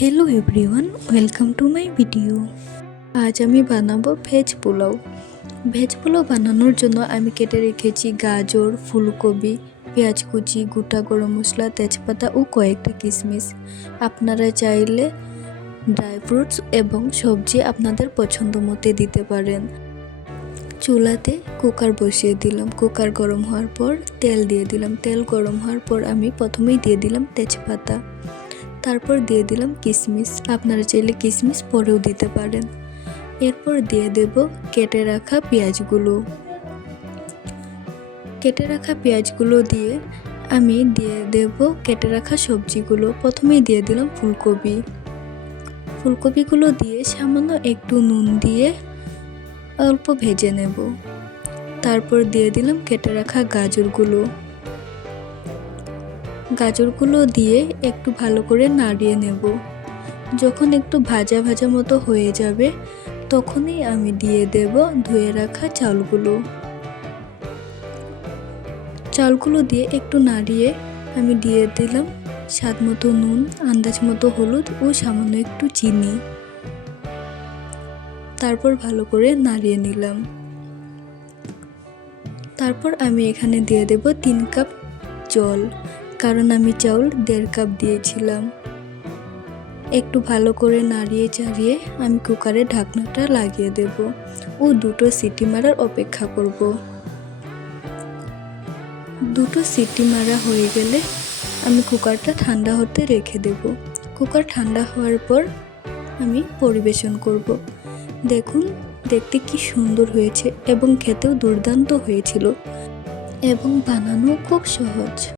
Hello everyone, welcome to my video. আজ আমি বানাবো ভেজ পোলাও। ভেজ পোলাও বানানোর জন্য আমি কেটে রেখেছি গাজর, ফুলকপি, পেঁয়াজ কুচি, গোটা গরম মশলা, তেজপাতা ও কয়েকটা কিশমিশ। আপনারা চাইলে ড্রাই ফ্রুটস এবং সবজি আপনাদের পছন্দ মতো দিতে পারেন। চুলাতে কুকার বসিয়ে দিলাম। কুকার গরম হওয়ার পর তেল দিয়ে দিলাম। তেল গরম হওয়ার পর আমি প্রথমেই দিয়ে দিলাম তেজপাতা, তারপর দিয়ে দিলাম কিশমিশ। আপনারা চাইলে কিশমিশ পরেও দিতে পারেন। এরপর দিয়ে দেব কেটে রাখা পেঁয়াজগুলো। কেটে রাখা পেঁয়াজগুলো দিয়ে আমি দিয়ে দেব কেটে রাখা সবজিগুলো। প্রথমেই দিয়ে দিলাম ফুলকপি। ফুলকপিগুলো দিয়ে সামান্য একটু নুন দিয়ে অল্প ভেজে নেব। তারপর দিয়ে দিলাম কেটে রাখা গাজরগুলো দিয়ে একটু ভালো করে নাড়িয়ে নেব। যখন একটু ভাজা ভাজা মতো হয়ে যাবে তখনই আমি দিয়ে দেব ধুয়ে রাখা চালগুলো দিয়ে একটু নাড়িয়ে আমি দিয়ে দিলাম স্বাদ মতো নুন, আন্দাজ মতো হলুদ ও সামান্য একটু চিনি। তারপর ভালো করে নাড়িয়ে নিলাম। তারপর আমি এখানে দিয়ে দেব 3 কাপ জল, কারণ আমি চাউল 1.5 কাপ দিয়েছিলাম। একটু ভালো করে নাড়িয়ে চাড়িয়ে আমি কুকারে ঢাকনাটা লাগিয়ে দেব ও 2টো সিটি মারার অপেক্ষা করব। 2টো সিটি মারা হয়ে গেলে আমি কুকারটা ঠান্ডা হতে রেখে দেব। কুকার ঠান্ডা হওয়ার পর আমি পরিবেশন করব। দেখুন দেখতে কি সুন্দর হয়েছে এবং খেতেও দুর্দান্ত হয়েছিল এবং বানানো খুব সহজ।